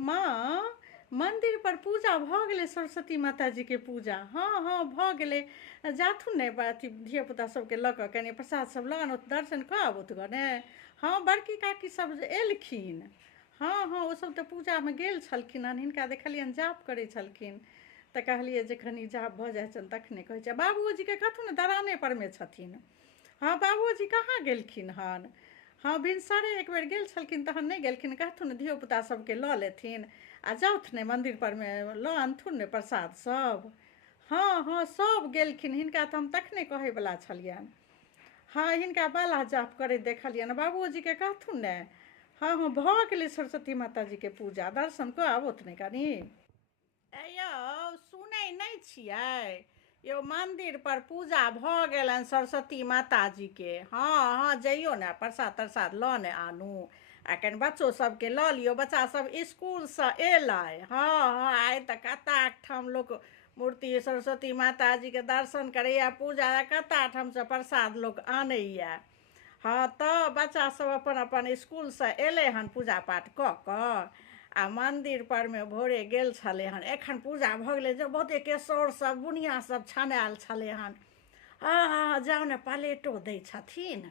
माँ, मंदिर पर पूजा भ गेलै, सरस्वती माता जी के पूजा। हाँ हाँ भ गेलै। जाथुन ने अथी धियापुता सबके लऽ कऽ कनि प्रसाद सब लऽ आनू, दर्शन कऽ आबू तऽ ने। हाँ, बड़की काकी सब एलखिन। हाँ हाँ, ओ सब तऽ पूजामे गेल छलखिन हन, हिनका देखलियनि जाप करै छलखिन तऽ कहलियै जे कनि जाप भऽ जाइ छनि तखने कहै छै। बाबूजीके कथु ने दलाने परमे छथिन। हाँ, बाबूजी कहाँ गेलखिन हन। हाँ, भिनसरे एक बेर गेल छलखिन तहन नहि गेलखिन। कहथुन धियोपुता सबके लऽ लेथिन आ जाउथ ने मंदिर परमे लऽ आनथुन ने प्रसाद सब। हाँ हाँ, सब गेलखिन। हिनका तऽ हम तखने कहैवला छलियनि। हाँ, हिनका बाला जाप करैत देखलियनि। बाबूजीके कहथुन ने। हाँ हाँ, भऽ गेलै सरस्वती माताजीके पूजा, दर्शन कऽ आबोथ ने कनि। यौ, सुनै नहि छियै? यौ, मंदिर पर पूजा भऽ गेलनि सरस्वती माताजीके। हाँ हाँ, जइयौ ने, प्रसाद तरसाद लऽ ने आनू आ कनि बच्चो सबके लऽ लियौ। बच्चा सब इसकुलसँ एलै। हाँ हाँ, आइ तऽ कता ठाम लोक मूर्ति सरस्वती माताजीके दर्शन करैया, पूजा कता ठामसँ प्रसाद लोक आनैया। हाँ, तऽ बच्चा सब अपन अपन इसकुलसँ एलै हन पूजा पाठ कऽ कऽ आ मंदिर परमे भोरे गेल छलै हन। एखन पूजा भऽ गेलै, जे बहुते केसौर सब बुनिया सब छनायल छलै हन। हाँ हाँ, जाउ ने, प्लेटो दै छथिन।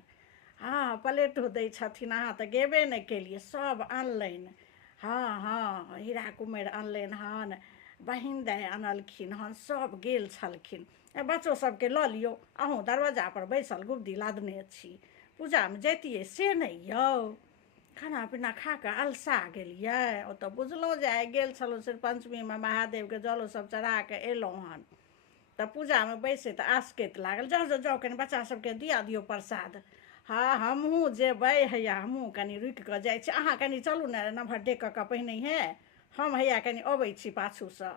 हाँ, प्लेटो दै छथिन। अहाँ तऽ गेबे नहि केलियै, सब आनलनि। हाँ हाँ, हीरा कुमारि आनलनि हन, बहिन दाइ आनलखिन हन, सब गेल छलखिन। बच्चो सबके लऽ लियौ। अहूँ दरवाजा पर बैसल गुब्दी लादने छी, पूजामे जैतियै से नहि यौ। खाना पीना खा कऽ अलसा गेलियै। ओ तऽ बुझलहुँ जे आइ गेल छलहुँ श्री पंचमीमे महादेवके जलो सब चढ़ा कऽ एलहुँ हन, तऽ पूजामे बैसैत आसकैत लागल। जाउ जाउ जाउ, कनि बच्चा सबके दिया दियौ प्रसाद। हाँ, हमहूँ जेबै हैया, हमहूँ कनि रुकि कऽ जाइ छी। अहाँ कनि चलू ने, नमहर टेक कऽ पहिनहिए हम हैया कनि अबै छी पाछूसँ।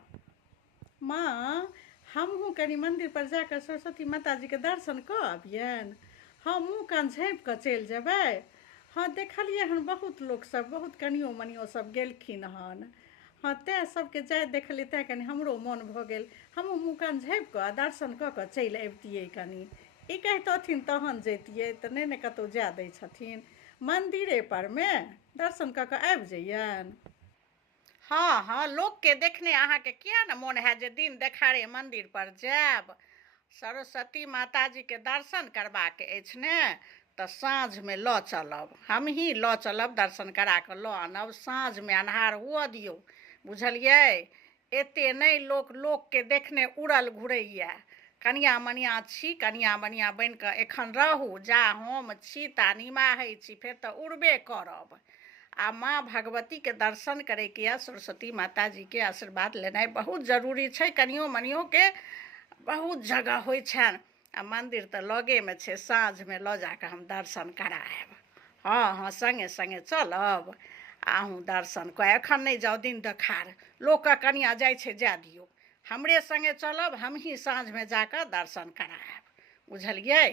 माँ, हमहूँ कनि मंदिर पर जाकऽ सरस्वती माताजीके दर्शन कऽ अबियनि। हाँ, मुँह कान झाँपि कऽ चलि जेबै। हाँ, देखलियै हन बहुत लोकसब, बहुत कनियो मनियो सब गेलखिन हन। हाँ, तैँ सबके जाय देखलियै, तैँ कनि हमरो मोन भऽ गेल। हमहूँ मुँह कान झाँपि कऽ दर्शन कऽ कऽ चलि अबितियै कनि। ई कहितथिन तहन जैतियै, तऽ नहि ने कतहु जाय दै छथिन। मंदिरे परमे दर्शन कऽ कऽ आबि जइयनि। हाँ हाँ, लोकके देखने अहाँके किया ने मोन हैत जे दिन देखाड़े मंदिर पर जायब। सरस्वती माताजीके दर्शन करबाक अछि ने, तऽ साँझमे लऽ चलब। हमही लऽ चलब, दर्शन करा कऽ लऽ आनब। साँझमे अन्हार हुअ दियौ, बुझलियै। एते नहि लोकके देखने उड़ल घुरैया। कनिया मनिया छी, कनिया मनिया बनि कऽ एखन रहू। जा हम छी ता निमाहै छी, फेर तऽ उड़बे करब। आ माँ भगवतीके दर्शन करैके या सरस्वती माताजीके आशीर्वाद लेनाइ बहुत जरूरी छै। कनियो मनियोके बहुत जगह होइ छनि आ मंदिर तऽ लगेमे छै। साँझमे लऽ जाकऽ हम दर्शन करायब। हाँ हाँ, सङ्गे सङ्गे चलब आ अहूँ दर्शन कऽ। एखन नहि जाउ दिन देखार, लोकके कनिया जाइ छै जाय दियौ। हमरे सङ्गे चलब, हमही साँझमे जाकऽ दर्शन करायब, बुझलियै।